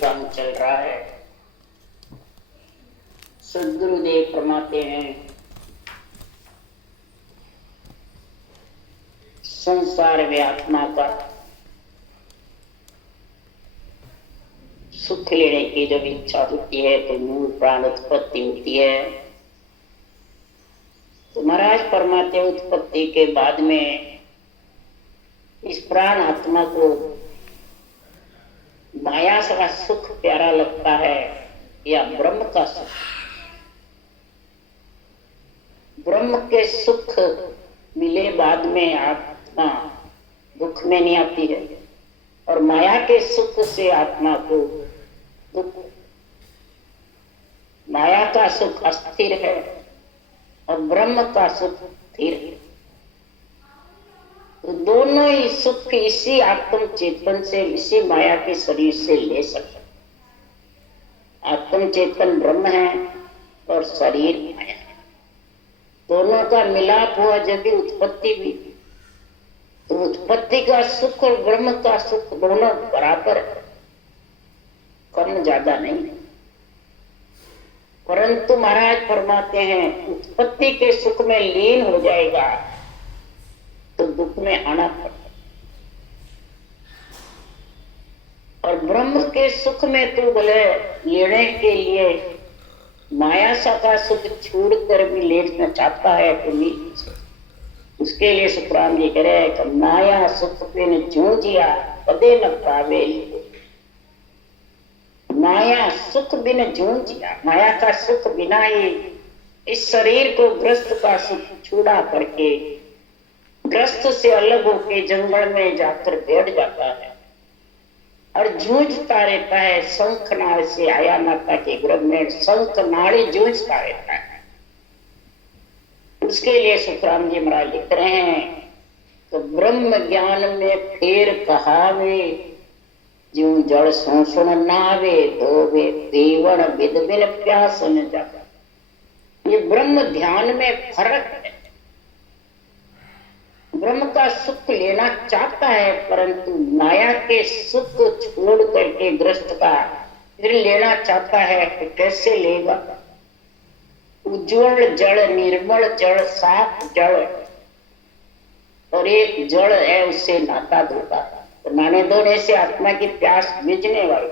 काम चल रहा है। सदगुरुदेव फरमाते हैं, संसार में आत्मा का सुख लेने की जब इच्छा होती है तो मूल प्राण उत्पत्ति होती है। तो महाराज फरमाते उत्पत्ति के बाद में इस प्राण आत्मा को माया का सुख प्यारा लगता है या ब्रह्म का सुख। ब्रह्म के सुख मिले बाद में आत्मा दुख में नहीं आती है, और माया के सुख से आत्मा को दुख। माया का सुख अस्थिर है और ब्रह्म का सुख स्थिर है। तो दोनों ही सुख इसी आत्म चेतन से, इसी माया के शरीर से ले सकते। आत्म चेतन ब्रह्म है और शरीर माया है। दोनों का मिलाप हुआ जब भी उत्पत्ति हुई। तो उत्पत्ति का सुख और ब्रह्म का सुख दोनों बराबर है, कम ज्यादा नहीं। परंतु महाराज फरमाते हैं उत्पत्ति के सुख में लीन हो जाएगा तो दुख में आना पड़ता। और ब्रह्म के सुख में तो बोले लेने के लिए माया सा का सुख छोड़कर भी लेना चाहता है तो नहीं। उसके लिए सुखराम जी कह रहे हैं कि माया सुख पे न जूझिया कदे न पावे। माया सुख बिन जूझिया, माया का सुख बिना ही इस शरीर को ग्रस्त का सुख छुड़ा करके ग्रस्त से अलग होके जंगल में जाकर बैठ जाता है और जूझता रहता है। शंख नाड़ से आया माता के गर्भ में शंख नाड़ी जूझता रहता है। उसके लिए सुखराम जी महाराज लिख रहे हैं तो ब्रह्म ज्ञान में फेर कहावे ज्यों जड़ शोषण नावे धोवे देवण विद बिन प्यास न जाता। ये ब्रह्म ध्यान में फर्क है। ब्रह्म का सुख लेना चाहता है परंतु माया के सुख को छोड़ करके ग्रस्त का फिर लेना चाहता है तो कैसे लेगा। उज्जवल जड़, निर्मल जड़, साफ जड़ और एक जड़ है उससे नाता धोता। तो नाने धोने से आत्मा की प्यास बुझने वाली।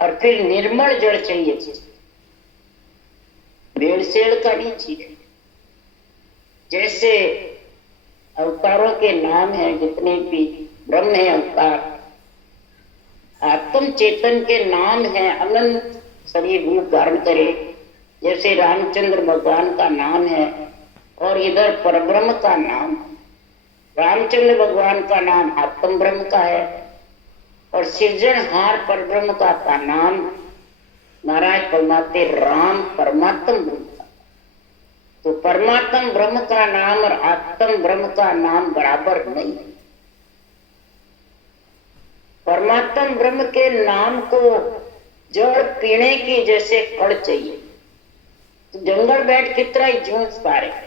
और फिर निर्मल जड़ चाहिए, भेड़सेड़ का नहीं चाहिए। जैसे अवतारों के नाम है जितने भी ब्रह्म है अवतार, आत्म चेतन के नाम है अनंत शरीर रूप धारण करे। जैसे रामचंद्र भगवान का नाम है और इधर परब्रह्म का नाम। रामचंद्र भगवान का नाम आत्म ब्रह्म का है और सृजनहार परब्रह्म का नाम महाराज फरमाते राम परमात्म ब्रह्म का। तो परमात्म ब्रह्म का नाम और आत्म ब्रह्म का नाम बराबर नहीं है। परमात्म ब्रह्म के नाम को जड़ पीने की जैसे कड़ चाहिए। तो जंगल बैठ कितना ही जूझ पा रहे,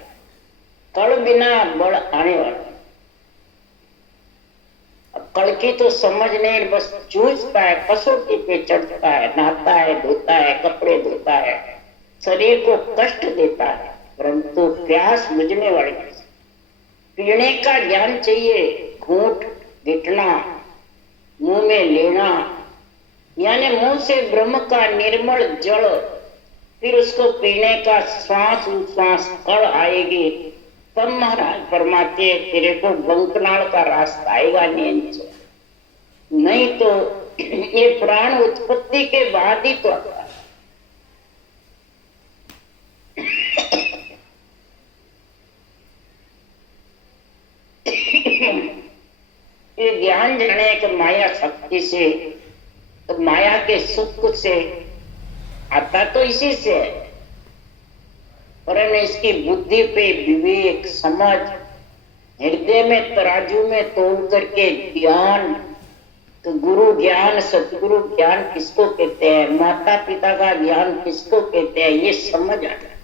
कड़ बिना बड़ आने वाला। अब कड़ की तो समझ नहीं, बस जूझता है, कसौटी पे चढ़ता है, नहाता है, धोता है, कपड़े धोता है, शरीर को कष्ट देता है परंतु प्यास बुझने वाली। पीने का ज्ञान चाहिए। घूंट घिटना, मुंह में लेना, यानी मुंह से ब्रह्म का निर्मल जल, फिर उसको पीने का श्वास उश्वास कड़ आएगी तब महाराज फरमाते तेरे को बंकनाल का रास्ता आएगा। नहीं तो ये प्राण उत्पत्ति के बाद ही तो आता है। ये ज्ञान जाने कि माया शक्ति से, तो माया के सुख से आता तो इसी से है, पर इसकी बुद्धि पे विवेक समझ हृदय में तराजू में तोड़ करके ज्ञान। तो गुरु ज्ञान सतगुरु ज्ञान किसको कहते हैं, माता पिता का ज्ञान किसको कहते हैं, ये समझ आ जाए।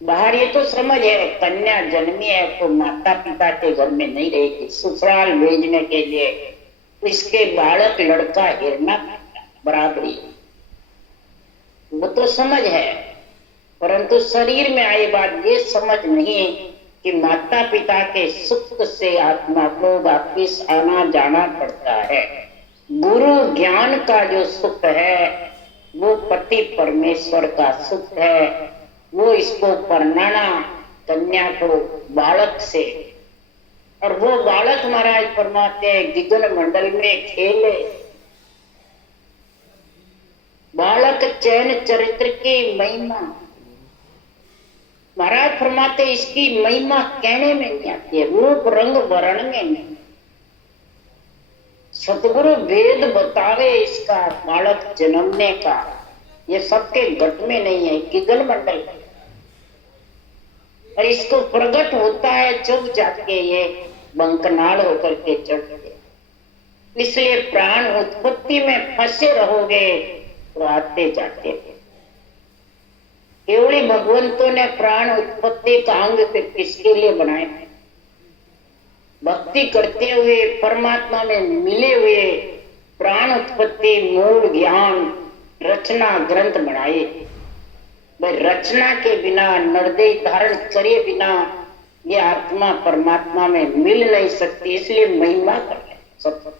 बाहर ये तो समझ है, कन्या जन्मी है तो माता पिता के घर में नहीं रहेगी, ससुराल भेजने के लिए इसके बालक लड़का हिरना बराबरी, वो तो समझ है, परंतु शरीर में आई बात ये समझ नहीं कि माता पिता के सुख से आत्मा को वापिस आना जाना पड़ता है। गुरु ज्ञान का जो सुख है वो पति परमेश्वर का सुख है, वो इसको परनाना कन्या को बालक से, और वो बालक महाराज फरमाते हैं गिगन मंडल में खेले, बालक चैन चरित्र की महिमा। महाराज फरमाते इसकी महिमा कहने में नहीं आती है, रूप रंग वर्ण में नहीं। सतगुरु वेद बतावे इसका बालक जन्मने का, ये सबके घट में नहीं है, किगल मंडल में, और इसको प्रकट होता है जब जाके ये बंकनाल होकर के चढ़ते। इसलिए प्राण उत्पत्ति में फंसे रहोगे तो आते जाते थे। केवल भगवंतों ने प्राण उत्पत्ति का अंग फिर किसके लिए बनाए? भक्ति करते हुए परमात्मा में मिले हुए प्राण उत्पत्ति मूल ज्ञान रचना ग्रंथ बनाए। भाई रचना के बिना, निर्दय धारण करे बिना ये आत्मा परमात्मा में मिल नहीं सकती, इसलिए महिमा कर ले सब,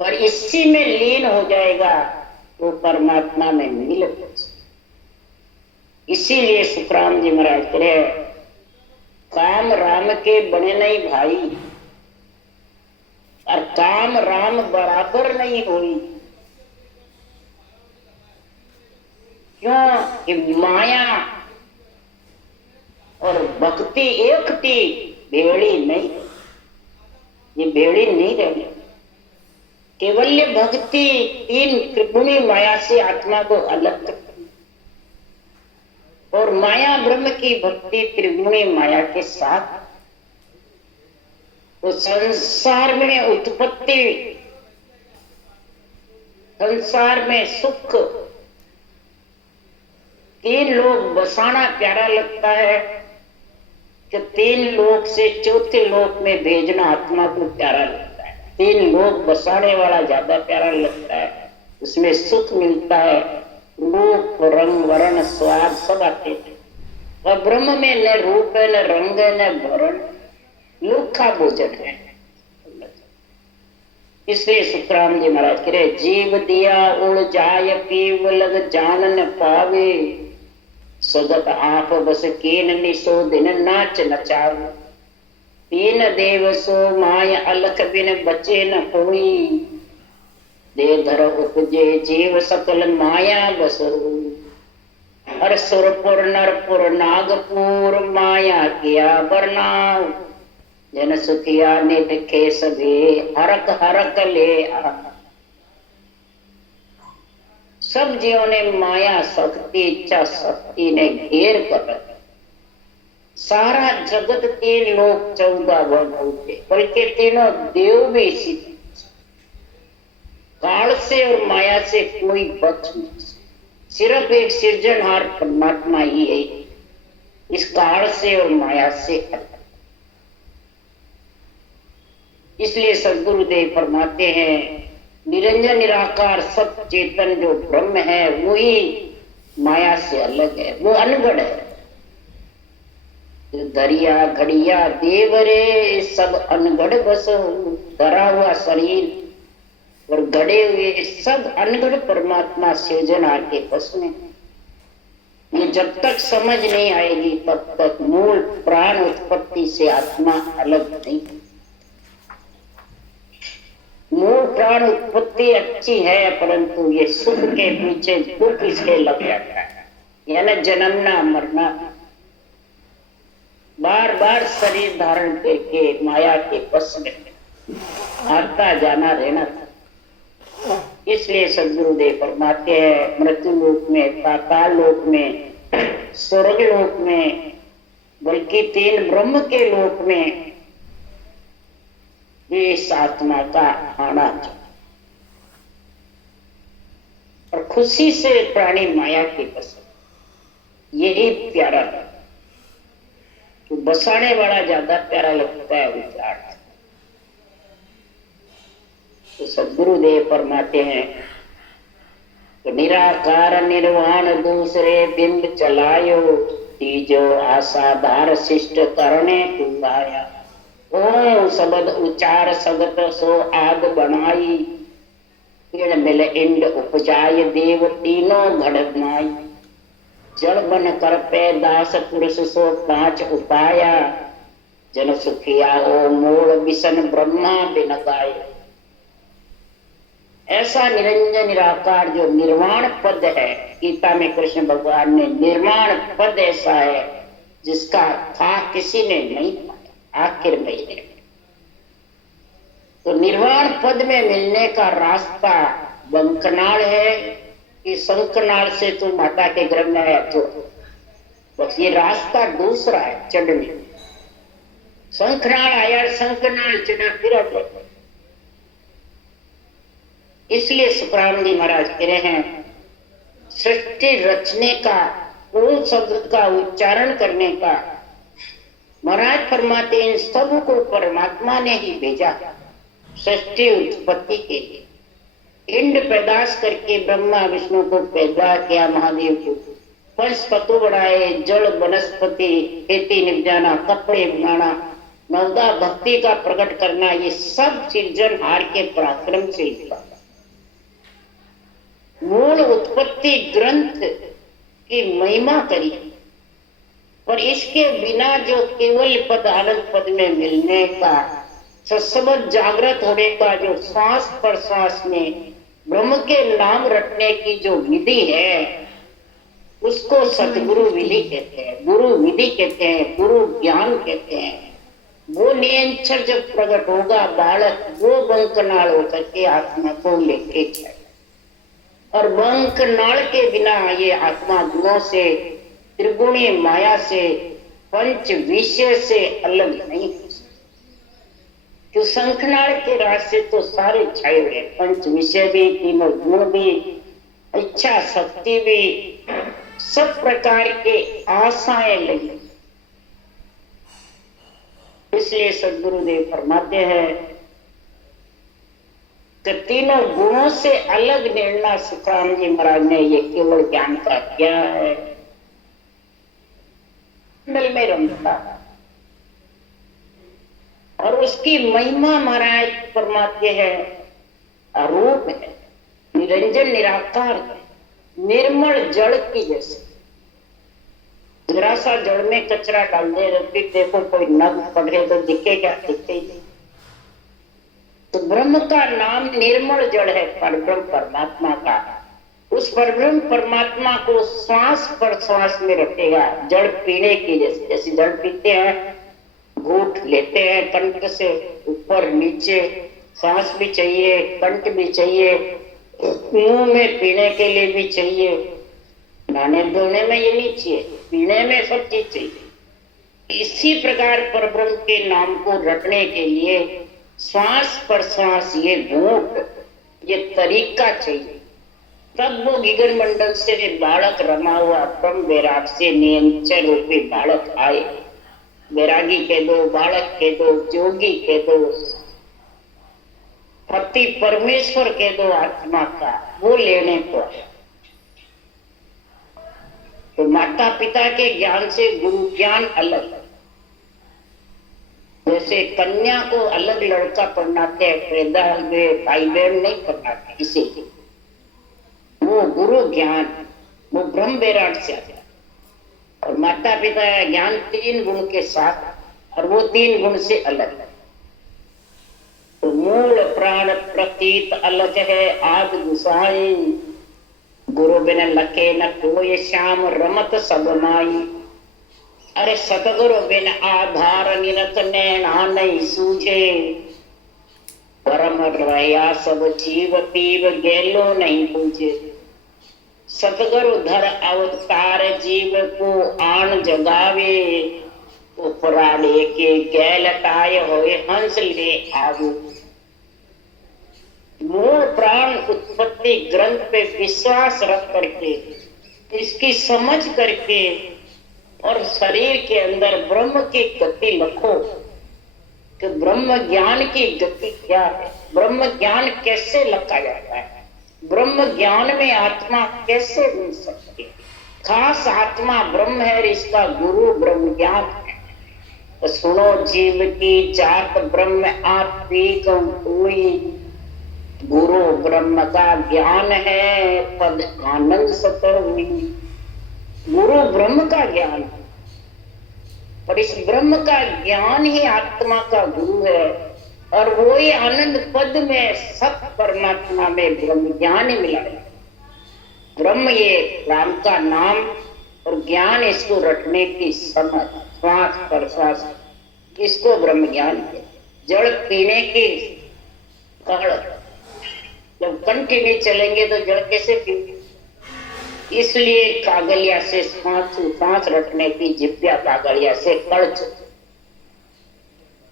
और इसी में लीन हो जाएगा तो परमात्मा में मिल। इसीलिए सुखराम जी महाराज कह रहे काम राम के बने नहीं भाई, और काम राम बराबर नहीं हुई। क्यों कि माया और भक्ति एक थी, भेड़ी नहीं, ये भेड़ी नहीं रही। केवल्य भक्ति तीन त्रिगुणी माया से आत्मा को अलग करती, और माया ब्रह्म की भक्ति त्रिगुणी माया के साथ। तो संसार में उत्पत्ति, संसार में सुख, तीन लोग बसाना प्यारा लगता है कि तीन लोक से चौथे लोक में भेजना आत्मा को प्यारा लगता है। तीन लोग बसाने वाला ज्यादा प्यारा लगता है, उसमें सुख मिलता है, रूप रंग वर्ण स्वाद सब आते थे। और ब्रह्म में न रूप है, न रंग है, न वर्ण, लूखा भोजन है। इसलिए सुखराम जी महाराज कह रहे जीव दिया उड़ जाय पीव लग जान न पावे, सगत आप बस केन निसो दिन नाच नचाव, तीन देव सो माय अलख बिन बचे न कोई, दे धर उपजे जीव सकल माया बसरु, हर सुरपुर नरपुर नागपुर माया किया बरनाव, जन सुखिया नित खे सभी हरक हरक ले आ। सब जीवों ने माया शक्ति इच्छा शक्ति ने घेर कर रखा। सारा जगत तीन लोग 14 वर्ण होते, बल्कि तीनों देव भी इसी काल से और माया से कोई बच नहीं, सिर्फ एक सृजनहार परमात्मा ही है इस काल से और माया से अलग। इसलिए सद्गुरुदेव फरमाते हैं निरंजन निराकार सब चेतन जो ब्रह्म है वही माया से अलग है, वो अनगढ़ है। दरिया घड़िया देवरे सब अनगढ़ बस, धरा हुआ शरीर और गड़े हुए सब अनगढ़ परमात्मा सृजनहार के बस में। ये जब तक समझ नहीं आएगी तब तक मूल प्राण उत्पत्ति से आत्मा अलग नहीं। मूल प्राण उत्पत्ति अच्छी है, परंतु ये सुख के पीछे दुख इसलिए लग जाता है, यानी जन्मना मरना, बार बार शरीर धारण करके माया के बस में आता जाना रहना। इसलिए सद्गुरुदेव फरमाते हैं मृत्यु लोक में, पाताल लोक में, स्वर्ग लोक में, बल्कि तीन ब्रह्म के लोक में इस आत्मा का आना चाहिए, और खुशी से प्राणी माया की बस, यही प्यारा लगता है। तो बसाने वाला ज्यादा प्यारा लगता है विचार। तो सदगुरुदेव फरमाते हैं तो निराकार निर्वाण दूसरे बिंब चलायो, तीजो आसाधार शिष्ट करने कुंभाया। ओम शब्द उच्चार सगत सो आद बनाई, पिण मिल इंड उपजाय देव तीनों घड़माई। जड़ बन कर पे दास पुरुष सो पांच उपाया, जन सुखिया हो मूल विसन ब्रह्मा बिन गाय। ऐसा निरंजन निराकार जो निर्वाण पद है, गीता में कृष्ण भगवान ने निर्वाण पद ऐसा है जिसका था किसी ने नहीं पाया आखिर में ही। तो निर्वाण पद में मिलने का रास्ता बंकनाल है कि शंखनाल से तू माता के गर्भ में है, तो बस ये रास्ता दूसरा है चढ़ने। शंखनाल आया, शंखनाल चढ़ा, फिर इसलिए सुखराम जी महाराज कह रहे हैं सृष्टि रचने का, ओम शब्द का उच्चारण करने का महाराज फरमाते इन सब को परमात्मा ने ही भेजा सृष्टि उत्पत्ति के लिए। इंड पैदाश करके ब्रह्मा विष्णु को पैदा किया, महादेव को पंच तत्व बढ़ाए, जड़ वनस्पति खेती निपजाना, कपड़े बनाना, नवदा भक्ति का प्रकट करना, ये सब सृजनहार के पराक्रम से हुआ। मूल उत्पत्ति ग्रंथ की महिमा करी, और इसके बिना जो केवल पद आनंद पद में मिलने का, सत्संग जागृत होने का जो श्वास पर श्वास में ब्रह्म के नाम रटने की जो विधि है, उसको सतगुरु विधि कहते हैं, गुरु विधि कहते हैं, गुरु ज्ञान कहते हैं। वो नियंत्रण जब प्रकट होगा बालक, वो बंकनाल होकर के आत्मा को लेके जाए, और बंकनाल के बिना ये आत्मा गुणों से, त्रिगुणी माया से, पंच विषय से अलग नहीं हो सकती। क्यों शंखनाल के रास्ते तो सारे छाए हुए, पंच विषय भी, तीनों गुण भी, इच्छा शक्ति भी, सब प्रकार के आशाएं लगी। इसलिए सदगुरुदेव फरमाते हैं कि तीनों गुणों से अलग निर्णय सुखराम जी महाराज ने ये केवल ज्ञान का किया है। में रमता और उसकी महिमा महाराज फरमाते हैं अरूप है, निरंजन निराकार है, निर्मल जल की जैसे। जरा सा जड़ में कचरा डाल दे, फिर देखो कोई नग पकड़े तो दिखे क्या? दिखे ही नहीं। तो ब्रह्म का नाम निर्मल जड़ है, परब्रह्म परमात्मा का। उस परब्रह्म परमात्मा को श्वास पर श्वास में रखेगा, जड़ पीने की जैसे। जैसे जड़ पीते हैं, घूंट लेते हैं कंठ से ऊपर नीचे, सांस भी चाहिए, कंठ भी चाहिए, मुंह में पीने के लिए भी चाहिए, नहाने धोने में ये नहीं चाहिए, पीने में सब चीज चाहिए। इसी प्रकार परब्रह्म के नाम को रटने के लिए श्वास पर श्वास, ये घूंट, ये तरीका चाहिए। तब वो गिगन मंडल से बालक रमा हुआ ब्रह्म वैराग से नियंत्रण रूपी बालक आए। वैरागी कह दो, बालक कह दो, जोगी कह दो, पति परमेश्वर कह दो, आत्मा का वो लेने को आया। तो माता पिता के ज्ञान से गुरु ज्ञान अलग है। जैसे कन्या को अलग लड़का पढ़ाते हैं, पैदा हुए भाई बहन नहीं पढ़ाते, इसीलिए वो गुरु ज्ञान वो ब्रह्म वैराग से आता है। और माता पिता ज्ञान 3 गुण के साथ, और वो 3 गुण से अलग है। तो मूल प्राण प्रतीत अलग है आद गुसाई, गुरु बिन लखे न कोई श्याम रमत सब माई। अरे सतगुरु बिन आधार निरत नैना नहीं सूझे, परम रया सब जीव पीव गेलो नहीं पूछे। सतगुरु धर अवतार जीव को आन जगावे, उपराड़े के गैलताय होए हंस ले आवे। मूल प्राण उत्पत्ति ग्रंथ पे विश्वास रख करके, इसकी समझ करके, और शरीर के अंदर ब्रह्म की गति रखो, कि ब्रह्म ज्ञान की गति क्या है, ब्रह्म ज्ञान कैसे लगा जाता है, ब्रह्म ज्ञान में आत्मा कैसे मिल सकती है। खास आत्मा ब्रह्म है, इसका गुरु ब्रह्म ज्ञान है। तो सुनो जीव की जात ब्रह्म आप कोई, गुरु ब्रह्म का ज्ञान है पद आनंद सत हुई। गुरु ब्रह्म का ज्ञान है, पर इस ब्रह्म का ज्ञान ही आत्मा का गुरु है, और वो ही आनंद पद में सत परमात्मा में ब्रह्म ज्ञान ही मिला है। ब्रह्म ये राम का नाम और ज्ञान, इसको रटने की समझ, श्वास प्रश्वास, इसको ब्रह्म ज्ञान है। जल पीने की कड़, जब कंटिन्यू चलेंगे तो जल कैसे पीएंगे? इसलिए कागलिया से सांस रखने की जिप्या कागलिया से कड़ चुके।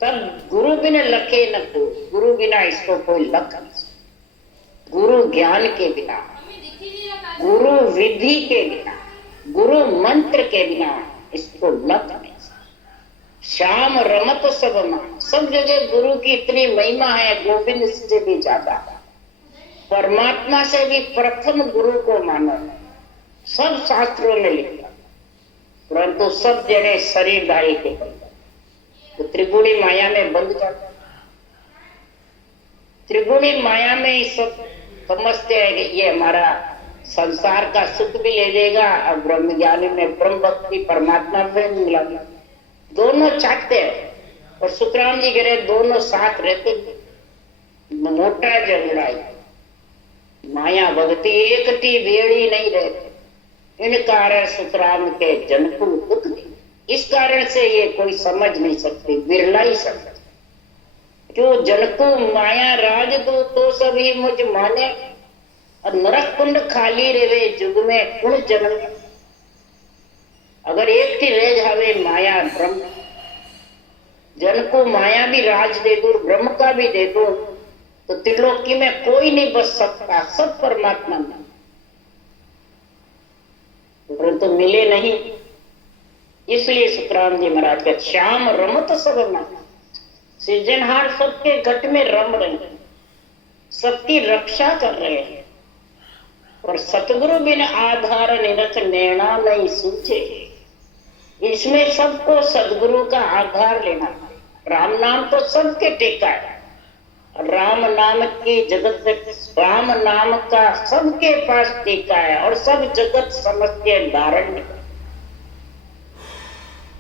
तब गुरु बिना लखे न को, गुरु बिना इसको कोई लख नहीं। गुरु ज्ञान के बिना, गुरु विधि के बिना, गुरु मंत्र के बिना इसको लख नहीं। श्याम रमत सब मान, सब जगह गुरु की इतनी महिमा है, गोविंद से भी ज्यादा, परमात्मा से भी प्रथम गुरु को मानो, सब शास्त्रों में लिखा, परंतु सब जने शरीरधारी के बन जाते, तो त्रिगुणी माया में बंध जाते। त्रिगुणी माया में ही सब समझते हैं कि ये हमारा संसार का सुख भी ले लेगा और ब्रह्म ज्ञानी में ब्रह्म भक्ति परमात्मा में मिला, दोनों चाहते हैं। और सुखराम जी कह रहे दोनों साथ रहते, मोटा जगड़ाई माया भक्ति एकटी बेड़ी नहीं रहते। इन कारण सुखराम के जनकू दुख दी। इस कारण से ये कोई समझ नहीं सकती, बिरला ही समझ। जो जनकू माया राज दो तो सभी मुझ माने, और नरक कुंड खाली रहे जुग में कुण जन्म। अगर एक की रह जावे माया ब्रह्म, जन को माया भी राज दे दो, ब्रह्म का भी दे दो, तो त्रिलोकी में कोई नहीं बच सकता, सब परमात्मा में, परंतु तो मिले नहीं। इसलिए सुखराम जी महाराज का श्याम रमत सब मान, सृजनहार सबके घट में रम रहे हैं, सबकी रक्षा कर रहे हैं। और सतगुरु बिन आधार निरख नैना नहीं सूझे, इसमें सबको सदगुरु का आधार लेना है। राम नाम तो सबके टेका है, राम नाम की जगत, राम नाम का सबके पास टीका है, और सब जगत समझ के धारण है।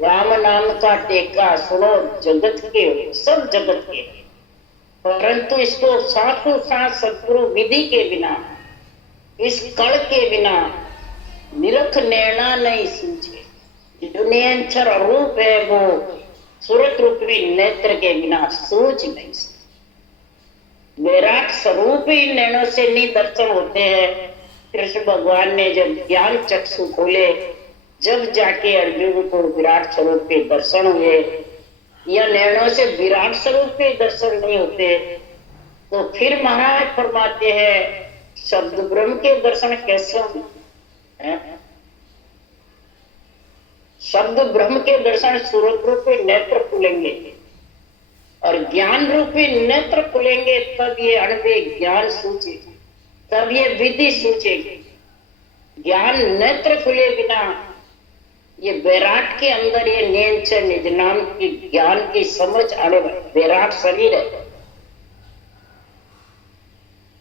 राम नाम का टेका सुनो जगत के, सब जगत के, परंतु इसको साथों साथ सदगुरु विधि के बिना, इस कण के बिना निरख नैना नहीं सूझे। जो नियंतर रूप है वो सूरत रूपी नेत्र के बिना सूझ नहीं सकते। विराट स्वरूप ही नैनों से नहीं दर्शन होते हैं। कृष्ण भगवान ने जब ज्ञान चक्षु खोले, जब जाके अर्जुन को विराट स्वरूप के दर्शन हुए, या नैनों से विराट स्वरूप के दर्शन नहीं होते, तो फिर महाराज फरमाते हैं शब्द ब्रह्म के दर्शन कैसे होंगे? शब्द ब्रह्म के दर्शन सूरत रूपी नेत्र खुलेंगे, और ज्ञान रूपी नेत्र खुलेंगे, तब ये अणवे ज्ञान सूझेगी, तब ये विधि सूझेगी। ज्ञान नेत्र खुले बिना ये विराट के अंदर ये नियंच निज नाम की ज्ञान की समझ आने वाली, विराट शरीर है।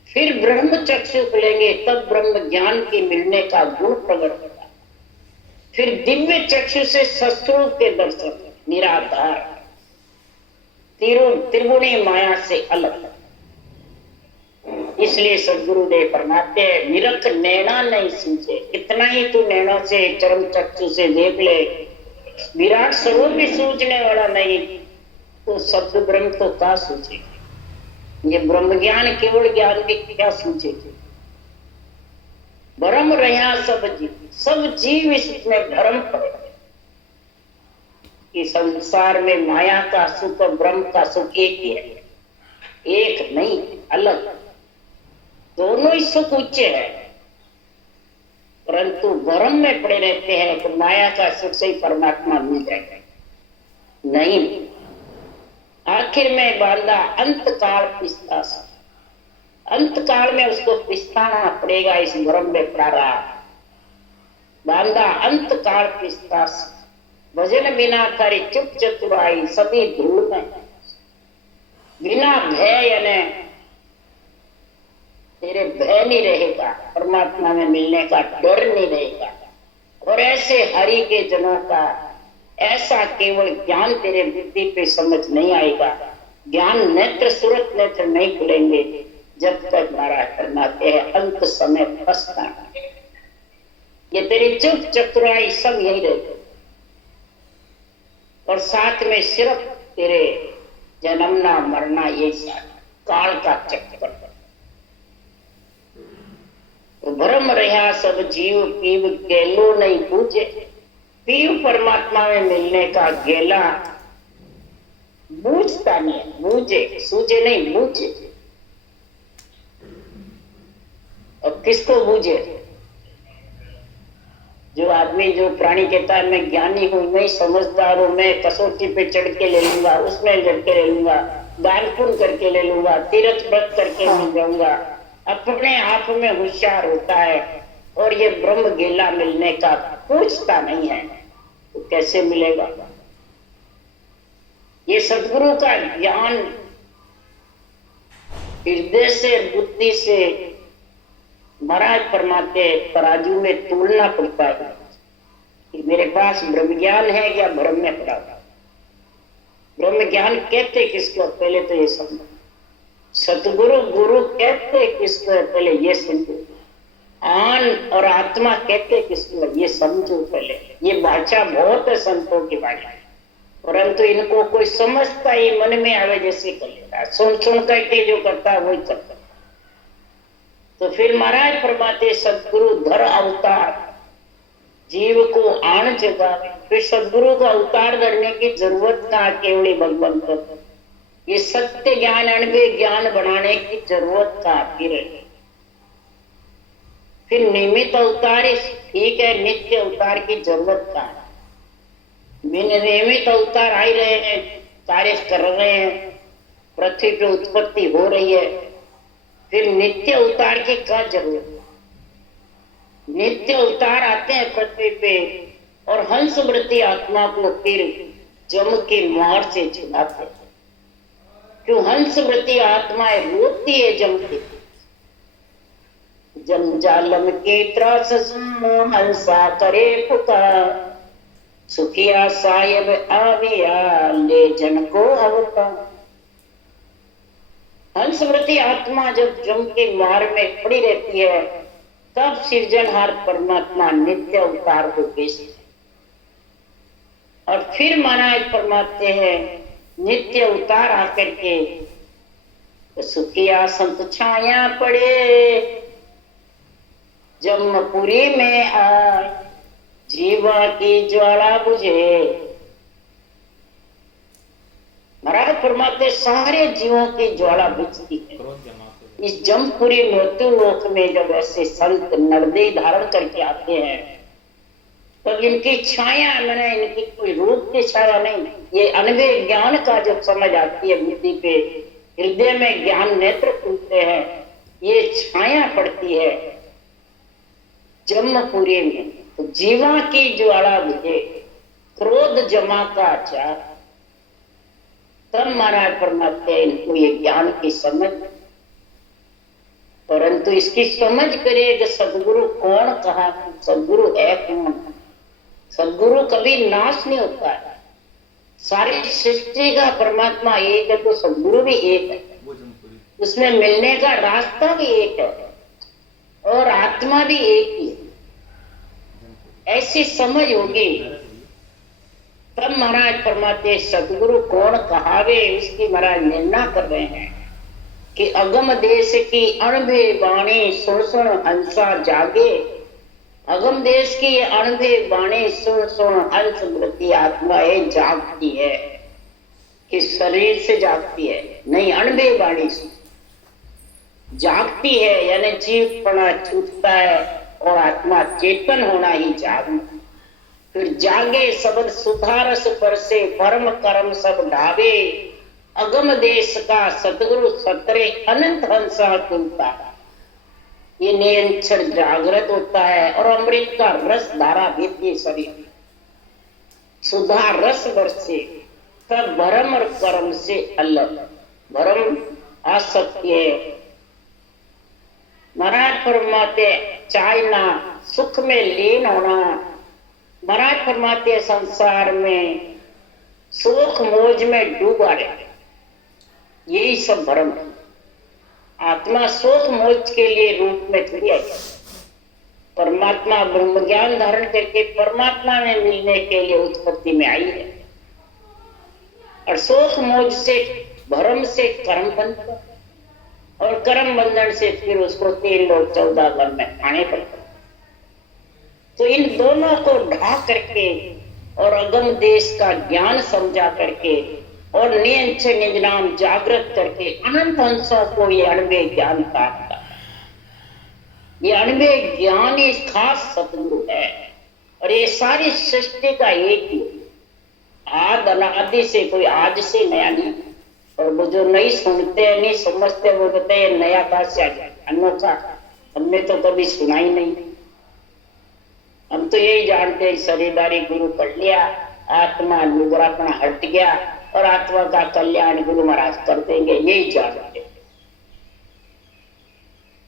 फिर ब्रह्म चक्षु खुलेंगे, तब ब्रह्म ज्ञान की मिलने का गुण प्रकट होगा। फिर दिव्य चक्षु से सस्वरूप के दर्शन, निराधार, त्रिगुणी माया से अलग। इसलिए सदगुरुदेव फरमाते हैं निरख नैना नहीं सूझे। कितना ही तू नैनों से चरम चक्षु से देख ले, विराट स्वरूप भी सूझने वाला नहीं, तो शब्द ब्रह्म तो क्या सूझेगा? ये ब्रह्म ज्ञान केवल ज्ञान की क्या सूझेगी? भ्रम रहा सब जीव इसमें भ्रम पड़े कि संसार में माया का सुख और ब्रह्म का सुख एक ही है, एक नहीं, अलग। दोनों ही सुख उच्च है, परंतु भ्रम में पड़े रहते हैं तो माया का सुख से ही परमात्मा मिल जाएगा। नहीं, आखिर में बांधा अंत काल पिस्ता सा। अंत काल में उसको पिस्ताना पड़ेगा इस भ्रम में पड़ा रहा। बांधा अंत काल पिस्ता सा, भजन बिना करे चुप चतुराई सभी धूल में। बिना भय यानी तेरे भय नहीं रहेगा, परमात्मा में मिलने का डर नहीं रहेगा। और ऐसे हरि के जनों का ऐसा केवल ज्ञान तेरे बुद्धि पे समझ नहीं आएगा। ज्ञान नेत्र सूरत नेत्र नहीं खुलेंगे जब तक महाराज फरमाते हैं अंत समय पछताना। ये तेरी चुप चतुराई सब यही रहेगी और साथ में सिर्फ तेरे जन्मना मरना ये काल का चक्कर। तो भ्रम रहा सब जीव पीव गेलो नहीं बूझे। पीव परमात्मा में मिलने का गेला बूझता नहीं, बूझे सूझे नहीं बूझे। और किसको बूझे? जो आदमी जो प्राणी कहता है मैं ज्ञानी हूं, मैं समझदार हूं, मैं कसौटी पे चढ़ के ले लूंगा, उसमें चढ़ के ले लूंगा, दान पुण्य करके ले लूंगा, तीर्थ व्रत करके मिल जाऊंगा, अपने आप में होशियार होता है और ये ब्रह्म गेला मिलने का पूछता नहीं है, तो कैसे मिलेगा? ये सदगुरु का ज्ञान हृदय से बुद्धि से महाराज फरमाते तराजू में तोलना पड़ता है कि मेरे पास ब्रह्म ज्ञान है या भ्रम में पड़ा हुआ। ब्रह्म ज्ञान कहते किसको? पहले तो ये समझो। सतगुरु गुरु कहते किसको? पहले ये समझो। आन और आत्मा कहते किसको? ये समझो पहले। ये भाषा बहुत है संतों की भाषा, परंतु इनको कोई समझता ही मन में आवे जैसे कर लेता है, सुन सुन करके जो करता है वही करता है। तो फिर महाराज फरमाते सदगुरु धर अवतार जीव को आन जगावे। फिर सदगुरु का अवतार धरने की जरूरत कहाँ? केवली भगवान को ये सत्य ज्ञान अनुभव ज्ञान बनाने की जरूरत कहाँ? फिर नियमित अवतार ठीक है, नित्य अवतार की जरूरत कहाँ? नियमित अवतार आ रहे हैं, कार्य कर रहे हैं, पृथ्वी पे उत्पत्ति हो रही है, फिर नित्य अवतार की क्या जरूरत? नित्य अवतार आते हैं पृथ्वी पे और हंस वृत्ति आत्मा को फिर जम के मार से छुड़ाते हैं। क्यों? हंस वृत्ति आत्माएं रोती है जम के। जम जालम के त्रास हंसा करे पुकार, सुखिया साहेब आविया ले जन को अवतार। हंसवृत्ति आत्मा जब जम के मार में पड़ी रहती है तब सृजनहार परमात्मा नित्य अवतार को भेजते हैं। और फिर महाराज फरमाते हैं नित्य अवतार आकर के तो सुखिया संत छाया पड़े जमपुरी में आ जीवा की ज्वाला बुझे। महाराज फरमाते सारे जीवों की ज्वाला बुझती है। इस जमपुरी मृत्यु लोक में जब ऐसे संत नरदेह धारण करके आते हैं तो इनकी छाया मैंने इनकी कोई रूप की छाया नहीं, ये अनवे ज्ञान का जब समझ आती है बुद्धि पे, हृदय में ज्ञान नेत्र खुलते हैं, ये छाया पड़ती है जमपुरी में। तो जीवा की ज्वाला बुझे, क्रोध जमा का आचार। तब महाराज फरमाते हैं इनको ये ज्ञान की समझ, परंतु इसकी समझ करिए सदगुरु कौन कहा, सदगुरु है कौन? सदगुरु कभी नाश नहीं होता है। सारी सृष्टि का परमात्मा एक है तो सदगुरु भी एक है, उसमें मिलने का रास्ता भी एक है और आत्मा भी एक ही है। ऐसी समझ होगी तब महाराज फरमाते सदगुरु कौन कहावे, उसकी महाराज निर्णय कर रहे हैं कि अगम देश की अणभे वाणी सुन सुन हंसा जागे। अगम देश की अणभे वाणी सुन सुन हंस वृत्ति आत्माएं जागती है, कि शरीर से जागती है नहीं, अणभे वाणी से जागती है, यानी जीवपना छूटता है और आत्मा चेतन होना ही जागना। फिर जागे शब्द सुधारस पर से परम कर्म सब ढावे, अगम देश का सतगुरु सतरे अनंत हंसा खुलता, ये निरंतर जागृत होता है और अमृत का रस धारा देती शरीर, सुधा रस बरसे, तब भरम और कर्म से अलग। भरम आसक्ति है। महाराज फरमाते चाहना सुख में लीन होना, महाराज फरमाते संसार में सुख मौज में डूबा रहे, यही सब भ्रम है। आत्मा सुख मौज के लिए रूप में थोड़ी आई, परमात्मा ब्रह्म ज्ञान धारण करके परमात्मा में मिलने के लिए उत्पत्ति में आई है। और सुख मौज से भ्रम से कर्म बनता है, और कर्म बंधन से फिर उसको 3 लोग 14 घर में आने पड़ते। तो इन दोनों को ढा करके और अगम देश का ज्ञान समझा करके और नियंच निजनाम जागृत करके अनंत अंशों को ये अणवे ज्ञान प्राप्त। ये अणवे ज्ञान ही खास सतगुरु है, और ये सारी सृष्टि का एक ही आद अनादि से, कोई आज से नया नहीं। और वो जो नहीं सुनते नहीं समझते वो कहते हैं नया का से अनोखा, हमने तो कभी सुना ही नहीं। हम तो यही जानते हैं शरीरदारी गुरु कर लिया, आत्मा लुगरापना हट गया और आत्मा का कल्याण गुरु महाराज कर देंगे, यही जानते।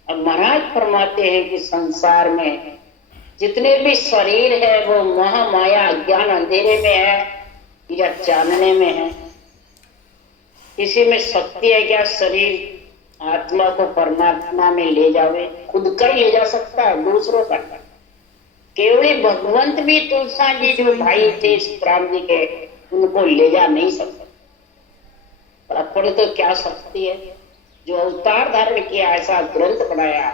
अब महाराज फरमाते हैं कि संसार में जितने भी शरीर है वो महामाया अज्ञान अंधेरे में है या चानने में है। किसी में शक्ति है क्या शरीर आत्मा को परमात्मा में ले जावे? खुद का ही ले जा सकता है, दूसरों का। केवल भगवंत भी तुलसा जी जो भाई थे राम जी के, उनको ले जा नहीं सकते। पर अपन तो क्या शक्ति है, जो अवतार धारण किया, ऐसा ग्रंथ बनाया।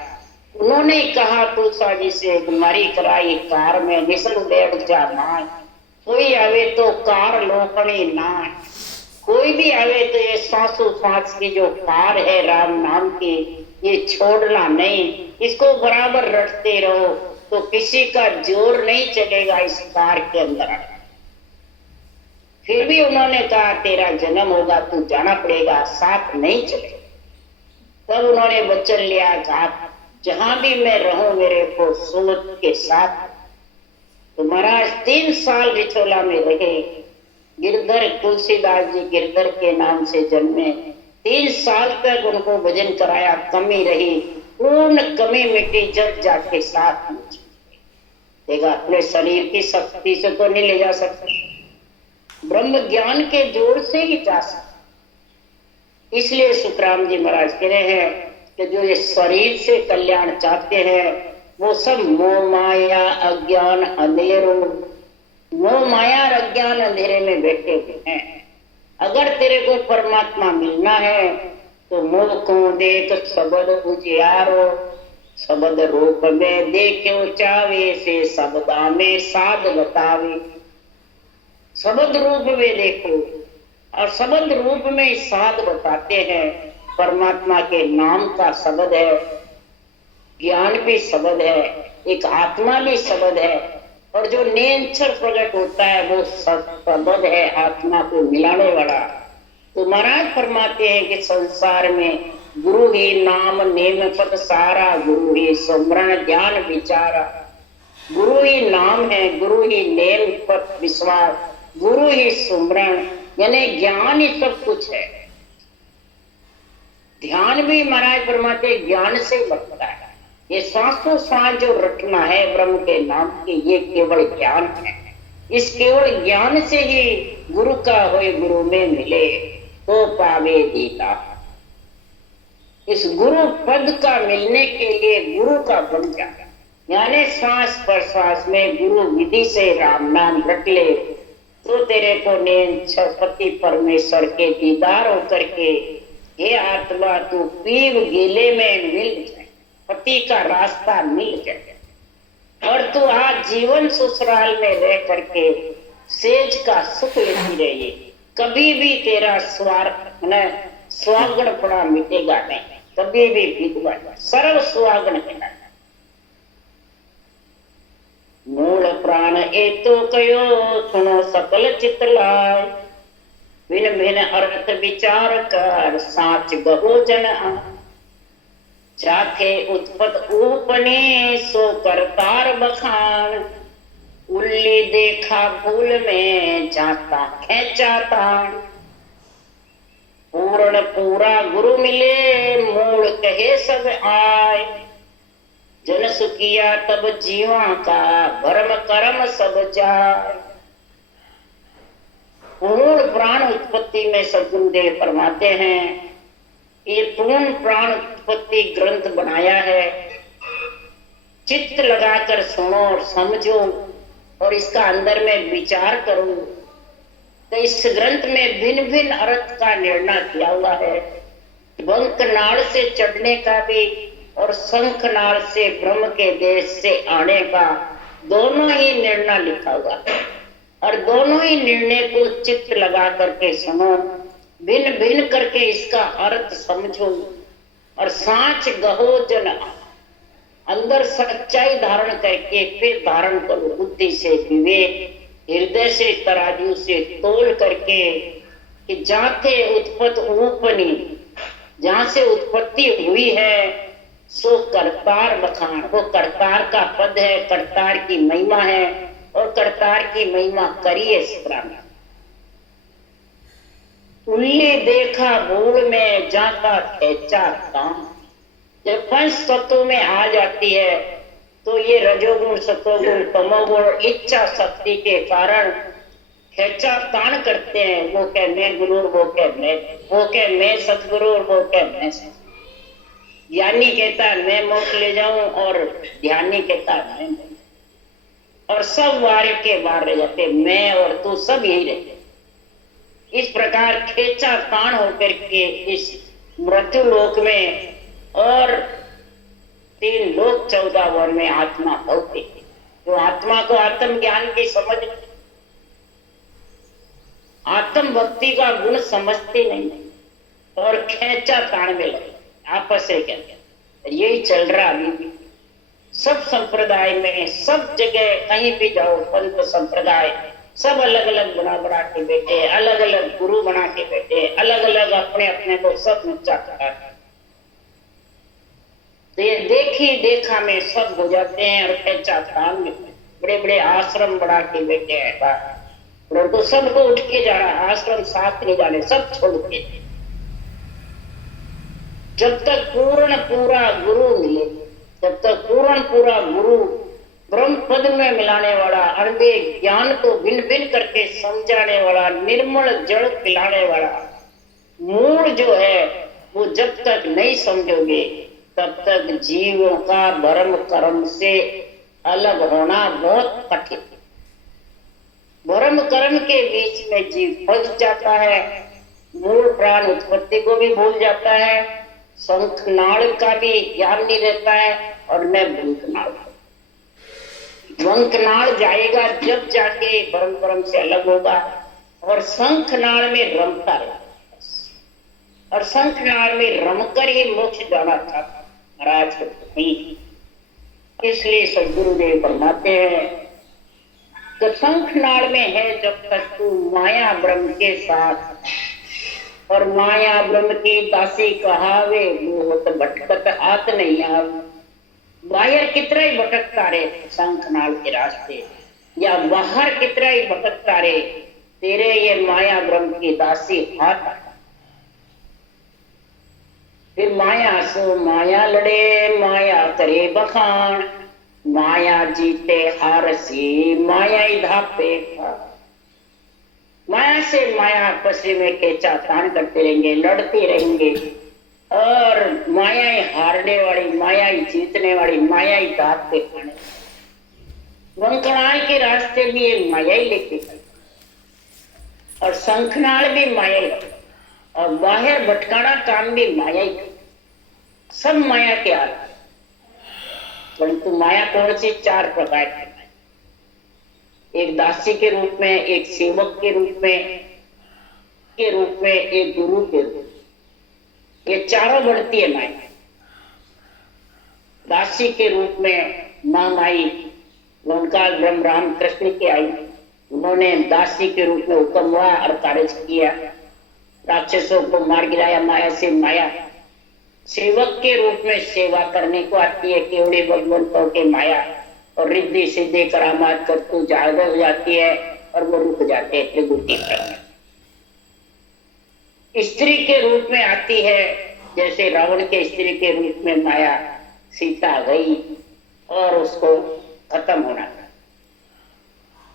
उन्होंने कहा तुलसा जी से तुम्हारी कराई कार में निसल बैठ जा मां, कोई आवे तो कार लोकणी ना, कोई भी आवे तो ये सांसों सांस की जो कार है राम नाम की, ये छोड़ना नहीं, इसको बराबर रटते रहो तो किसी का जोर नहीं चलेगा इस कार के अंदर। फिर भी उन्होंने कहा तेरा जन्म होगा, तू जाना पड़ेगा, साथ नहीं चलेगा। तब उन्होंने वचन लिया, कहा जहां भी मैं रहूं मेरे को सोच के साथ। तो महाराज 3 साल रिछोला में रहे। गिरधर तुलसीदास जी गिरधर के नाम से जन्मे। 3 साल तक उनको भजन कराया, कमी रही, पूर्ण कमी मिटी जब जाके साथ देखा। अपने शरीर की शक्ति से तो नहीं ले जा सकते, ब्रह्म ज्ञान के जोर से ही जा सकते। इसलिए सुखराम जी महाराज कह रहे हैं कि जो ये शरीर से कल्याण चाहते हैं वो सब मोह माया अज्ञान अंधेरों, मोह माया और अज्ञान अंधेरे में बैठे हुए हैं। अगर तेरे को परमात्मा मिलना है तो मोह को देख शब्द उजियारो, शब्द रूप में देखो चावे से शब्दा में साध बतावे। शब्द रूप में देखो और शब्द रूप में साध बताते हैं। परमात्मा के नाम का शब्द है, ज्ञान भी शब्द है, एक आत्मा भी शब्द है, और जो निरंतर प्रकट होता है वो शब्द है, आत्मा को मिलाने वाला। तो महाराज फरमाते हैं कि संसार में गुरु ही नाम नेम पद सारा, गुरु ही सुमरण ज्ञान विचारा। गुरु ही नाम है, गुरु ही नेम पद विश्वास, गुरु ही सुमरण यानी ज्ञान ही सब कुछ है। ध्यान भी महाराज फरमाते ज्ञान से बढ़ता है। ये सांसों सांस जो रटना है ब्रह्म के नाम की, ये केवल ज्ञान है। इस केवल ज्ञान से ही गुरु का होए गुरु में मिले तो पावे दीता। इस गुरु पद का मिलने के लिए गुरु का बन जा, यानी श्वास प्रश्वास में गुरु विधि से राम नाम रट ले तो तेरे को पति परमेश्वर के दीदार होकर के हे आत्मा तू पीव गीले में मिल जाए, पति का रास्ता मिल जाए, और तू आज जीवन ससुराल में रह करके सेज का सुख लेती रहिए। कभी भी तेरा स्वागण पड़ा मिटेगा नहीं, कभी भी विधवा सर्व स्वागण है। मूल प्राण ए तो कयो सुनो सकल चित लाय, भिन्न भिन्न अर्थ विचार कर साच गहो जन जाके उत्पत ऊपने सो करतार बखान उल्ली देखा भूल में जाता खेचाता पूर्ण पूरा गुरु मिले मूल कहे सब आए जन सुखिया तब जीवा का भरम कर्म सब जाए। पूर्ण प्राण उत्पत्ति में सद्गुरुदेव फरमाते हैं, ये पूर्ण प्राण उत्पत्ति ग्रंथ बनाया है, चित्त लगाकर सुनो और समझो और इसका अंदर में विचार करो। तो इस ग्रंथ में भिन्न भिन्न अर्थ का निर्णय किया हुआ है। वंकनाल से चढ़ने का भी और शंखनाल से ब्रह्म के देश से आने का दोनों ही निर्णय लिखा हुआ है और दोनों ही निर्णय को चित्त लगा करके सुनो, भिन्न भिन्न करके इसका अर्थ समझो और सांच गहो जन अंदर सच्चाई धारण करके फिर धारण करो बुद्धि से विवेक, हृदय से तराजू से तोल करके कि जाते उत्पत्त ऊपनी, जहां से उत्पत्ति हुई है सो करतार बखान, वो करतार का पद है, करतार की महिमा है और करतार की महिमा करिए इस तरह। उल्ली देखा भूल में जाता खेचा काम, जब पंच तत्वों में आ जाती है तो ये रजोगुण सतोगुण तमोगुण इच्छा शक्ति के कारण खेचा तान करते हैं। वो कह मैं गुरु, वो कह मैं सतगुरु और वो कह मैं सतगुरु। ज्ञानी कहता है मैं मोक्ष ले जाऊं और ध्यानी कहता है मैं, और सब वारे के वार रह जाते, मैं और तू सब यही रहते। इस प्रकार खेचा तान होकर के इस मृत्यु लोक में और 3 लोक 14 वर में आत्मा भौतिक, जो आत्मा को आत्म ज्ञान की समझ, आत्म भक्ति का गुण समझते नहीं और खेचा तान में लगे आपस से। क्या यही चल रहा अभी भी सब संप्रदाय में, सब जगह कहीं भी जाओ पंथ संप्रदाय सब अलग अलग बना के बैठे, अलग अलग गुरु बना के बैठे, अलग अलग अपने अपने को सब ऊंचा करा। तो ये देखी देखा में सब हो जाते हैं और खेचा तान में बड़े बड़े आश्रम बना के बैठे हैं और तो सबको उठ के जाना, आश्रम साथ नहीं जाने, सब छोड़ के। जब तक पूर्ण पूरा गुरु मिले, जब तक पूर्ण पूरा गुरु ब्रह्म पद में मिलाने वाला, अनबे ज्ञान को भिन्न भिन्न करके समझाने वाला, निर्मल जल पिलाने वाला मूल जो है वो जब तक नहीं समझोगे तब तक जीवों का भरम कर्म से अलग होना बहुत कठिन। भरम कर्म के बीच में जीव फंस जाता है, मूल प्राण उत्पत्ति को भी भूल जाता है, शंखनाल का भी ज्ञान नहीं रहता है और न वंकनाल। वंकनाल जाएगा जब जाके भरम कर्म से अलग होगा और शंखनाल में रमता रहेगा और शंखनाल में रमकर ही मोक्ष जाना था महाराज नहीं। इसलिए सद्गुरुदेव फरमाते हैं तो शंखनाल में है जब तक तू माया ब्रह्म के साथ, और माया ब्रह्म की दासी कहावे मोहत भटकत हाथ नहीं आवे। बाहर कितना ही भटकता रहे शंखनाल के रास्ते या बाहर कितना ही भटकता रहे, तेरे ये माया ब्रह्म की दासी हाथ। फिर माया सो माया लड़े, माया करे बखान, माया जीते हार सी, माया ही धापे। माया से माया आपस में केचा तान करते रहेंगे, लड़ते रहेंगे और माया ही हारने वाली, माया ही जीतने वाली, माया ही दांत पे खाने। वंकनाल के रास्ते भी ये माया ही लेके और शंखनाल भी माया ही और बाहर भटकाना काम भी माया ही, सब माया के हाथ। परंतु माया कौन सी? 4 प्रकार की। एक दासी के रूप में, एक सेवक के रूप में, एक गुरु के रूप में। ये चारों बढ़ती है माया। दासी के रूप में नाम आई, उनका ब्रह्म राम कृष्ण की आई, उन्होंने दासी के रूप में हुक्म हुआ और कार्य किया। राक्षसों को मार गिराया माया से। माया सेवक के रूप में सेवा करने को आती है केवड़े भगवंतों के माया, और रिद्धि सिद्धि करामात कर तू जाग हो जाती है और वो रुक जाते हैं त्रिगुटी पर। स्त्री के रूप में आती है, जैसे रावण के स्त्री के रूप में माया सीता गई और उसको खत्म होना था।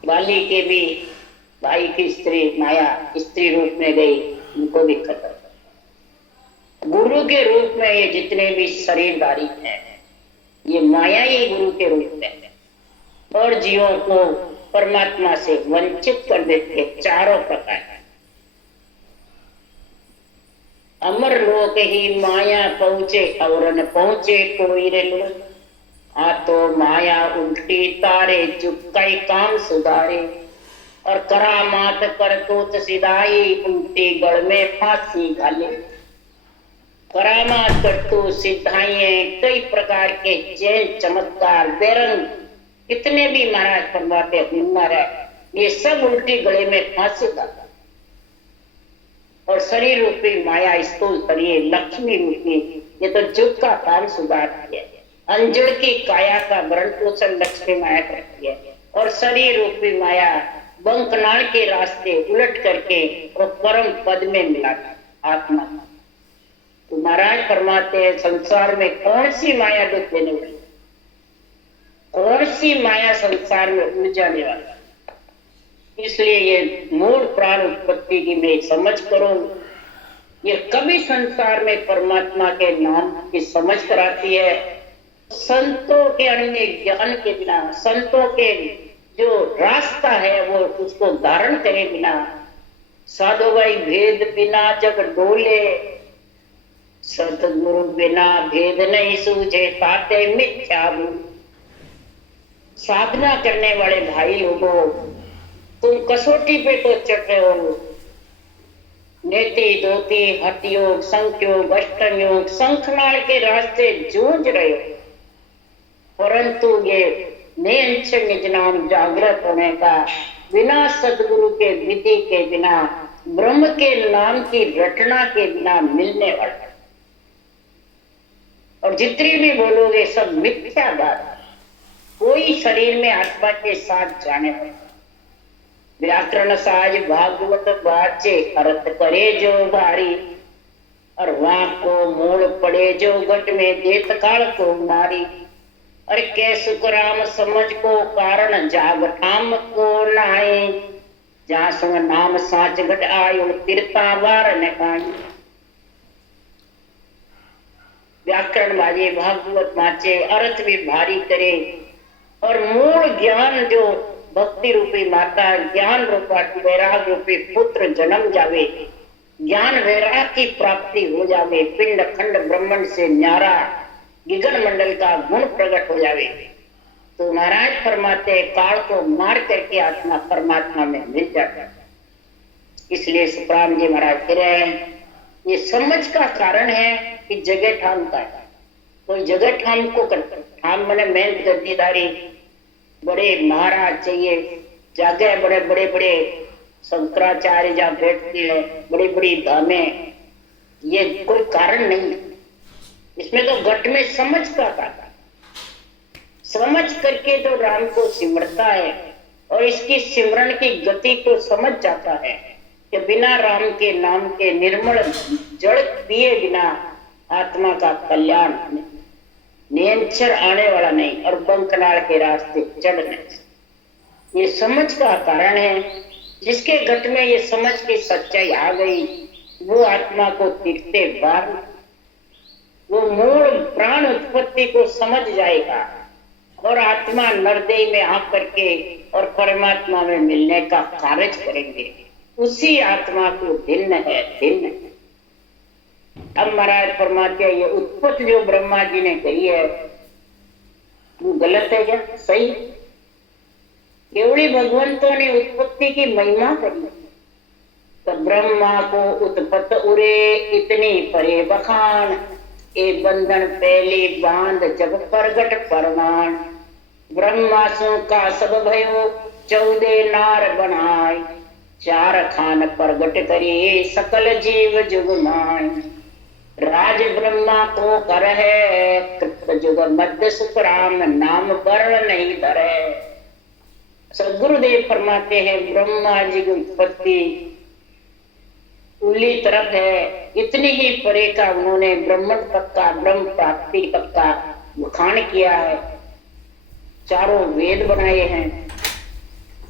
बाली के भी भाई की स्त्री माया स्त्री रूप में गई, उनको भी खत्म। गुरु के रूप में ये जितने भी शरीरधारी हैं ये माया ही गुरु के रूप में है, और जीवों को परमात्मा से वंचित कर देते चारों प्रकार। अमर लोक ही माया पहुंचे और न पहुंचे कोई रे लोग, आ तो माया उल्टी तारे चुपकाई काम सुधारे, और करामात कर तोत सिधाई उल्टी गढ़ में फांसी घाले। करामात कर तो सिद्धाइए कई प्रकार के चैन चमत्कार बेरंग कितने भी महाराज फरमाते महाराज, ये सब उल्टी गले में फांसी डाला। और शरीर रूपी माया स्थूल शरीर लक्ष्मी रूपी ये तो जुग का काम सुधारती है, अंजड़ की काया का भरण पोषण लक्ष्मी माया करती है, और शरीर रूपी माया बंकनाल के रास्ते उलट करके और परम पद में मिलाती आत्मा। तो महाराज फरमाते हैं संसार में कौन सी माया दुख देने वाली, कौन सी माया संसार में उलझाने वाली। इसलिए ये मूल प्राण उत्पत्ति की में समझ करो, ये कभी संसार में परमात्मा के नाम की समझ कराती है। संतों के अन्य ज्ञान के बिना, संतों के जो रास्ता है वो उसको धारण करे बिना, साधु भाई भेद बिना जग डोले, सतगुरु बिना भेद नहीं सूझे ताते मिथ्या भूल। साधना करने वाले भाई लोगों, तुम कसौटी पे तो चढ़ रहे हो, नेति दोती हठ योग संख्योग अष्टम योग शंखनाल के रास्ते जूझ रहे हो, परंतु ये नियंत्रण निज नाम जागृत होने का बिना सदगुरु के विधि के बिना ब्रह्म के नाम की रटना के बिना मिलने वाला, और जितनी भी बोलोगे सब मिथ्या बात, कोई शरीर में आत्मा के साथ जाने वाला। व्याकरण साज भागवत बाचे अर्थ करे जो बारी, और वहां को मूल पड़े जो घट में देत काल को मारी। और कैसु राम समझ को कारण जाग ठाम को नाए, जहां संग नाम साच घट आयो तीर्था बार न काई। व्याकरण बाजे भागवत बाचे अर्थ भी भारी करे, और मूल ज्ञान जो भक्ति रूपी माता ज्ञान रूपा वैराग रूपी पुत्र जन्म जावे, ज्ञान वैराग की प्राप्ति हो जावे, पिंड खंड ब्रह्मांड से न्यारा गिगन मंडल का गुण प्रकट हो जावे, तो महाराज फरमाते काल को मार करके आत्मा परमात्मा में मिल जाता। इसलिए सुखराम जी महाराज कह रहे हैं ये समझ का कारण है कि जगह ठाम का है। कोई जगह ठाम को करता, ठाम मैंने मेहनत गद्दीदारी, बड़े महाराज चाहिए, जगह बड़े बड़े बड़े शंकराचार्य जहाँ बैठते हैं, बड़ी बड़ी धामें, ये कोई कारण नहीं। इसमें तो घट में समझ का कारण, समझ करके तो राम को सिमरता है, और इसकी सिमरन की गति को समझ जाता है कि बिना राम के नाम के निर्मल जड़ पिए बिना आत्मा का कल्याण नहीं, नियंत्रण आने वाला नहीं, और बंकनाल के रास्ते चढ़ नहीं। ये समझ का कारण है। जिसके घट में ये समझ की सच्चाई आ गई वो आत्मा को तीरते बार, वो मूल प्राण उत्पत्ति को समझ जाएगा, और आत्मा नरदेह में आकर के और परमात्मा में मिलने का कार्य करेंगे। उसी आत्मा को भिन्न है, भिन्न है। अब महाराज फरमाते ये उत्पत्ति जो ब्रह्मा जी ने कही है वो गलत है क्या? सही। केवड़ी भगवंतों ने उत्पत्ति की महिमा करी, तो ब्रह्मा को उत्पत्त उरे इतनी परे बखान, ए बंधन पहले बांध जब प्रगट परमाण। ब्रह्मासु का सब भयो 14 नार बनाए, चार खान प्रगट करिए सकल जीव जुग मान। राज ब्रह्मा को कर है कृत जुग मध्य सुख राम, नाम वर्ण नहीं धरे। सदगुरुदेव फरमाते हैं ब्रह्मा जी की उत्पत्ति उल्ली तरफ है, इतनी ही परे का उन्होंने ब्रह्मण तक का, ब्रह्म प्राप्ति तक का बखान किया है। चारों वेद बनाए हैं,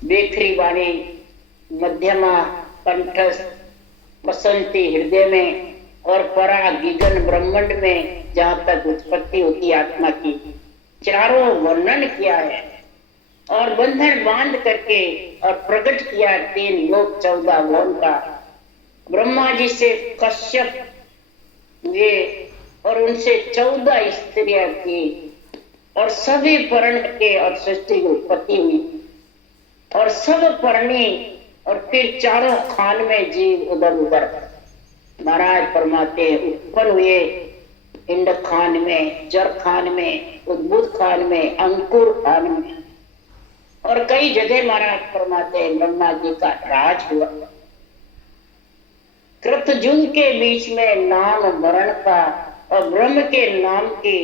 बेखरी वाणी, मध्यमा कंठस्थ, बसंती हृदय में और परा गिगन ब्रह्मांड में जहां तक उत्पत्ति होती है आत्मा की, चारों वर्णन किया है और बंधन बांध करके और प्रकट किया 3 लोक 14 भुवन का। ब्रह्मा जी से कश्यप हुए और उनसे 14 स्त्रियां की और सभी पर्ण के और सृष्टि की उत्पत्ति हुई और सब परणी और फिर चारों खान में जीव उधर उधर महाराज फरमाते उत्पन्न हुए। इंड खान में, जर खान में, उद्भुत खान में, अंकुर खान में और कई जगह महाराज फरमाते ब्रह्मा जी का राज हुआ। कृतयुग के बीच में नाम वर्ण का और ब्रह्म के नाम की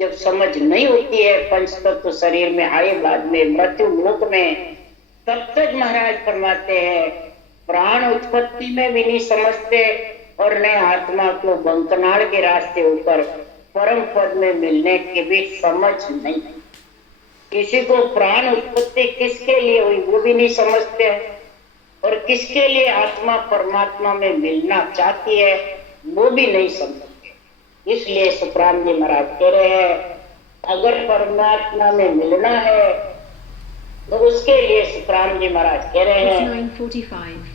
जब समझ नहीं होती है पंच तत्व शरीर में आए बाद में मृत्यु लोक में, तब तक महाराज फरमाते हैं प्राण उत्पत्ति में भी नहीं समझते और न आत्मा को बंकनाड़ के रास्ते ऊपर परम पद में मिलने की भी समझ नहीं। किसी को प्राण उत्पत्ति किसके लिए हुई वो भी नहीं समझते और किसके लिए आत्मा परमात्मा में मिलना चाहती है वो भी नहीं समझते। इसलिए सुखराम जी महाराज कह रहे हैं अगर परमात्मा में मिलना है तो उसके लिए सुखराम जी महाराज कह रहे हैं 9:45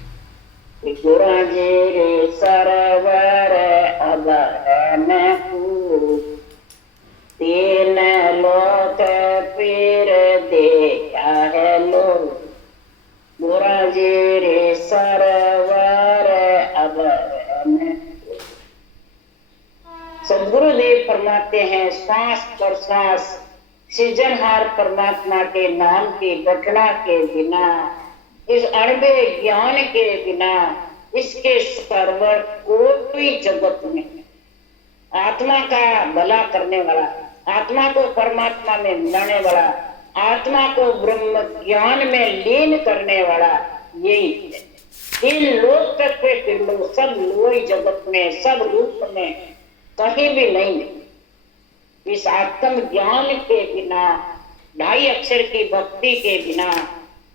गुरु जी रे सरवर अबरन को 3 लोक पीर देखा है लोग। गुरु जी रे सरवर अबरन। सदगुरुदेव फरमाते हैं श्वास पर श्वास सृजनहार परमात्मा के नाम की घटना के बिना, इस अणबे ज्ञान के बिना, इसके सरवर कोई जगत में आत्मा का भला करने वाला, आत्मा को परमात्मा में मिलाने वाला, आत्मा को ब्रह्म ज्ञान में लीन करने वाला यही है। इन लोक तक के पिंडों सब लोई जगत में, सब रूप में कहीं भी नहीं। इस आत्म ज्ञान के बिना, 2.5 अक्षर की भक्ति के बिना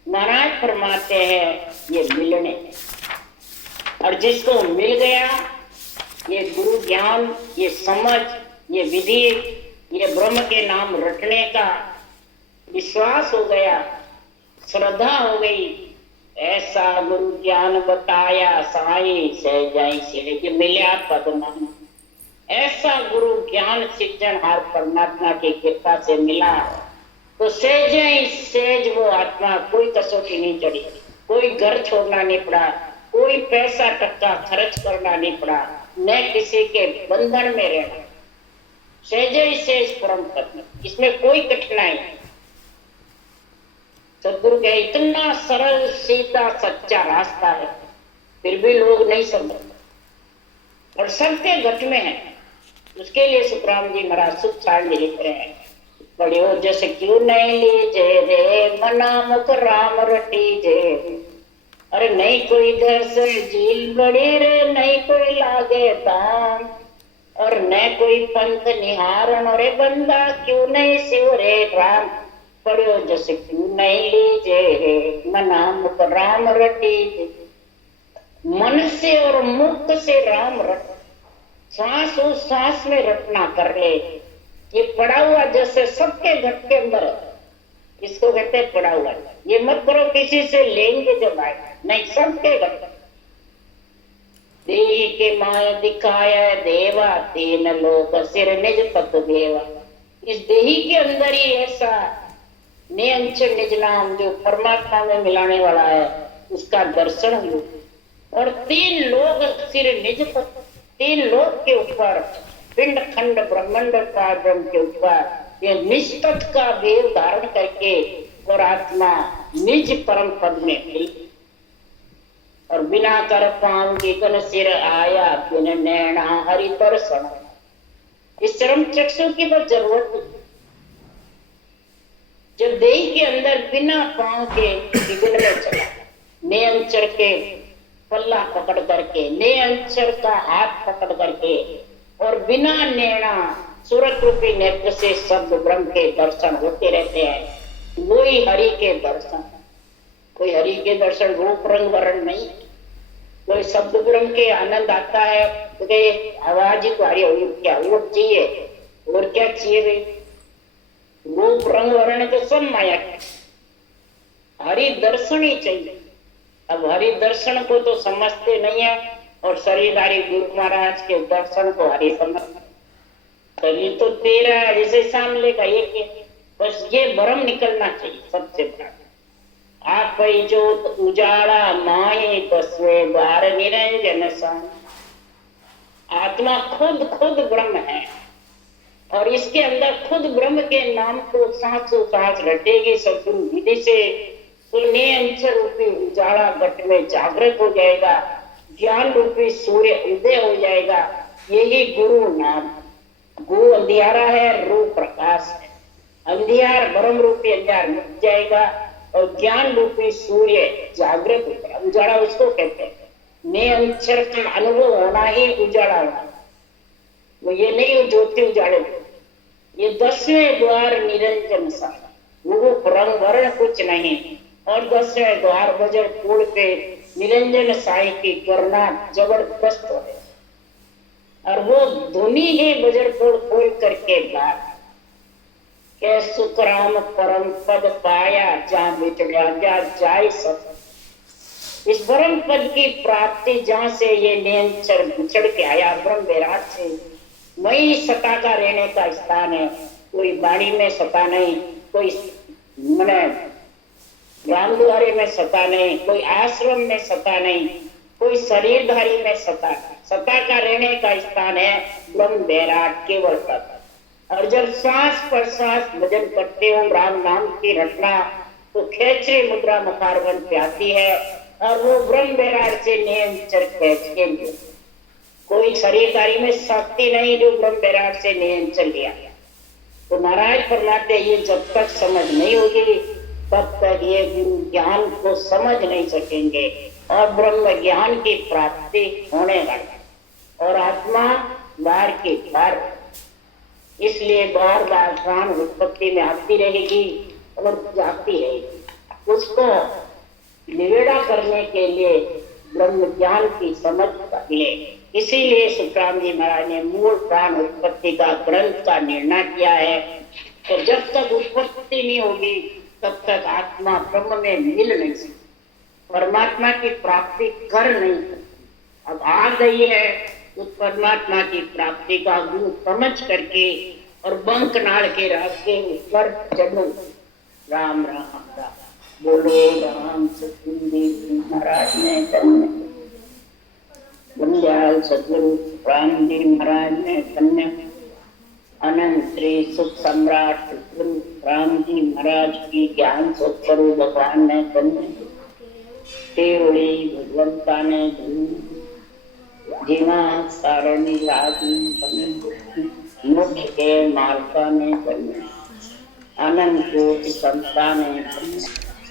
महाराज फरमाते हैं ये मिलने। और जिसको मिल गया ये गुरु ज्ञान, ये समझ, ये विधि, ये ब्रह्म के नाम रटने का विश्वास हो गया, श्रद्धा हो गई, ऐसा गुरु ज्ञान बताया साई से जाई से मिल्या पदम। ऐसा गुरु ज्ञान सृजनहार परमात्मा की कृपा से मिला तो सेज ही सेज वो आत्मा, कोई कसौटी नहीं चढ़ी, कोई घर छोड़ना नहीं पड़ा, कोई पैसा टक्का खर्च करना नहीं पड़ा, न किसी के बंधन में रहना, सेज ही सेज परम पद। इसमें कोई कठिनाई नहीं। सदगुरु के इतना सरल सीधा सच्चा रास्ता है फिर भी लोग नहीं समझते और सबके घट में है। उसके लिए सुखराम जी महाराज सुख छाड़ लिख रहे हैं पढ़ियो जैसे क्यों नहीं लीजे रे मना मुख राम रटीजे। अरे नहीं कोई घर से झील बड़ी रे, नहीं कोई लागे दाम और न कोई पंथ निहारण, अरे बंदा क्यों नहीं शिव रे राम। पढ़ियो जैसे क्यों नहीं लीजे रे मना मुख राम रटीजे। मन से और मुख से राम रट, सांस उस सांस में रटना कर ले। ये पड़ा हुआ जैसे सबके घट के अंदर, इसको कहते हैं पड़ा हुआ। ये मत करो किसी से लेंगे जब आए, नहीं सबके घट। देही के माया दिखाया देवा, 3 लोक सिर निज पत देवा। इस देही के अंदर ही ऐसा नियंच निज नाम जो परमात्मा में मिलाने वाला है उसका दर्शन हुआ और 3 लोक सिर निज पत, 3 लोक के ऊपर पिंड खंड ब्रह्मांड का ब्रह्म के ऊपर ये निष्पत का वेद धारण करके और आत्मा निज परम पद में मिल। और बिना कर पाँव के कन सिर आया बिन नैना हरि दर्शन। इस चरम चक्षु की तो जरूरत नहीं। जब देह के अंदर बिना पाँव के विघ्न में चला, ने अंचर के पल्ला पकड़ करके, ने अंचर का हाथ पकड़ करके और बिना नैना सूरत रूपी नेत्र से शब्द ब्रह्म के दर्शन होते रहते हैं। वही हरि के दर्शन। कोई हरि के दर्शन रूप रंग वर्ण नहीं, कोई शब्द ब्रह्म के आनंद आता है तो आवाज ही तो हरी हुई, क्या और चाहिए, और क्या चाहिए भाई? रूप रंग वर्ण तो सब माया के, हरि दर्शन ही चाहिए। अब हरि दर्शन को तो समझते नहीं है और शरीरधारी गुरु महाराज के दर्शन को हरि समझते। शरीर तो तेरा है, जैसे सामने का एक है, बस ये भ्रम निकलना चाहिए सबसे बड़ा। आप जो उजाड़ा माए बसवे द्वार निरंजन सन। आत्मा खुद खुद ब्रह्म है और इसके अंदर खुद ब्रह्म के नाम को सांसों सांस रटेगी सदगुरु विधि से, तो अंचर रूपी उजाड़ा घट में जागृत हो जाएगा, ज्ञान रूपी सूर्य उदय हो जाएगा। यही गुरु नाम। गु अंधियारा है, रूप प्रकाश है। अंधियार ब्रह्म रूपी अंधियार मिट जाएगा और ज्ञान रूपी सूर्य जागृत हो जाएगा। उजाड़ा उसको कहते हैं। ने अंचर का अनुभव होना ही उजाड़ा होना। वो ये नहीं ज्योति उजाड़े, ये 10वें द्वार निरंजन सा, रूप रंग वर्ण कुछ नहीं। और 10वें द्वार बजर तोड़ पे निरंजन साई की करना जबरदस्त है। और वो धुनी ही बजर तोड़ खोल करके बाहर के सुखराम परम पद पाया, जहां मिट गया जाय सब। इस परम पद की प्राप्ति जहां से ये नियंचर बिछड़ के आया ब्रह्म विराट से, वही सता का रहने का स्थान है। कोई बाड़ी में सता नहीं, कोई मने ग्राम द्वारे में सता नहीं, कोई आश्रम में सता नहीं, कोई शरीरधारी में सता नहीं। सता का रहने का स्थान है ब्रह्म विराट केवल सता। और जब श्वास पर श्वास भजन करते हो राम नाम की रटना, तो खेचरी मुद्रा मुखारवन पे आती है और वो ब्रह्म विराट से नियंचर खेच के लिए। कोई शरीरधारी में शक्ति नहीं जो ब्रह्म विराट से नियंचर लिया। तो महाराज फरमाते ये जब तक समझ नहीं होगी तब तक ये गुरु ज्ञान को समझ नहीं सकेंगे और ब्रह्म ज्ञान की प्राप्ति होने वाली। और आत्मा बाहर के बाहर, इसलिए बार बार प्राण उत्पत्ति में आती रहेगी और जाती रहेगी। उसको निवेड़ा करने के लिए ब्रह्म ज्ञान की समझ चाहिए। इसीलिए सुखराम जी महाराज ने मूल प्राण उत्पत्ति का ग्रंथ का निर्णय किया है। तो जब तक उत्पत्ति नहीं होगी तब तक आत्मा ब्रह्म में मिल नहीं सकती, परमात्मा की प्राप्ति कर नहीं सकती। अब आ गई है उस परमात्मा की प्राप्ति का गुरु समझ करके और बंक नाड़ के रास्ते पर चलो। राम राम राम बोलो राम सतगुरु महाराज ने धन्य, बंजाल सतगुरु राम जी महाराज ने धन्य, अनंत श्री सुख सम्राट सतगुरु राम जी महाराज की ज्ञान सत्सरु भगवान ने धन्य, तेवड़ी भगवंता ने धन्य, जीवा सारणी रागी मुख्य के मालका ने धन्य, अनंत ज्योति संता ने धन्य।